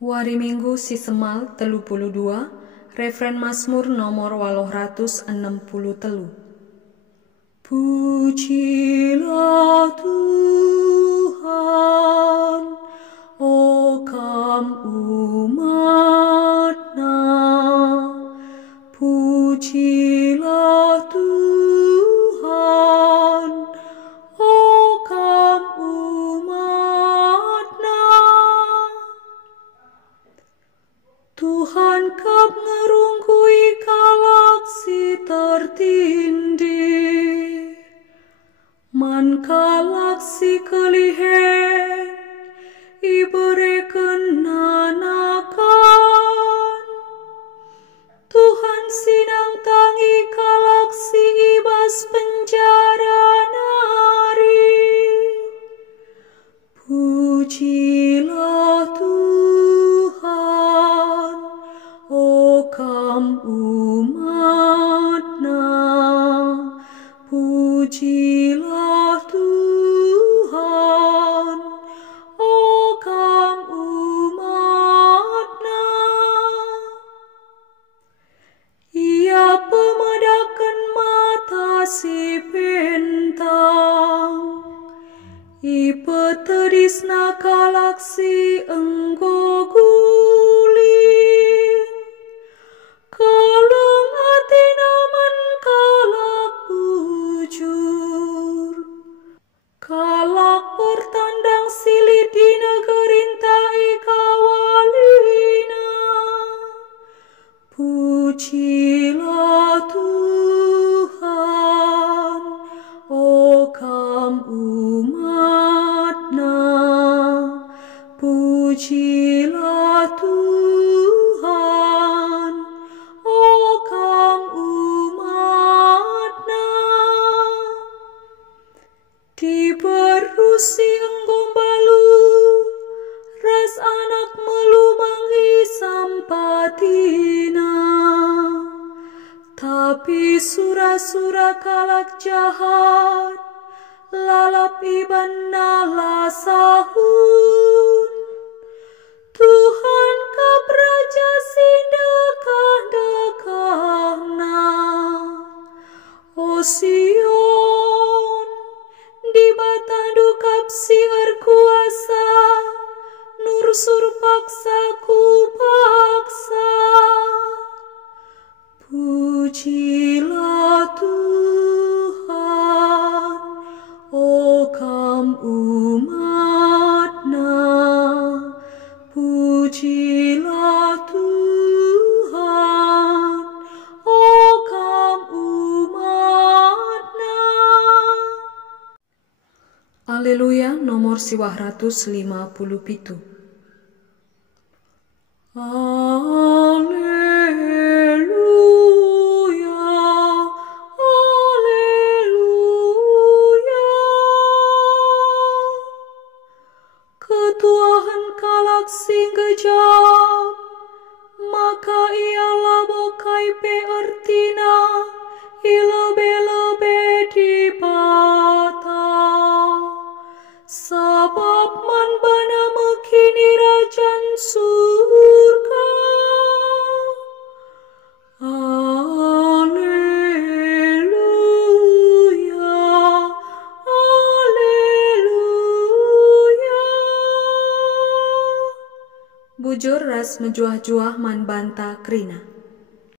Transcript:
Wari Minggu Sisemal 32, Refren Mazmur nomor 860. Pujilah Tuhan, o kam umat-Nya. Pujilah Tuhan, o kam umat-Nya. Tuhan kap ngerunggui kalak si tertindih, man kalak si kelihen, ibereken nanakan. Tuhan sinang tangi kalak si ibas penjara nari. Pujilah Tuhan, o kam umat-Nya. Pujilah Tuhan, o kam umat-Nya. Ia pemadakan mata si bentang, ipetedisna kalak si enggo guling. Kaleng atina man kalak bujur, kalak pertandang silit di negerinta ikawalina. Pujilah Tuhan, o kam umat-Nya. Pujilah Tuhan, o kam umat-Nya. Diberusi enggombalu, ras anak melumangi sampatina. Tapi sura-sura kalak jahat, lalap iban nala sahun. Tuhan kap raja sindekah-dekahna, o Sion, di batandu kap siar kuasa, nur sur paksa ku paksa. Pujilah Tuhan, o kam umat-Nya. Pujilah Tuhan, o kam umat-Nya. Haleluya nomor 957. Ketuahan kalak sing kejam, maka ia labokai pe ertina, ilebe-lebe di bata. Sabab man bana mekini rajan surga. Bujur ras menjuah-juah man banta krina.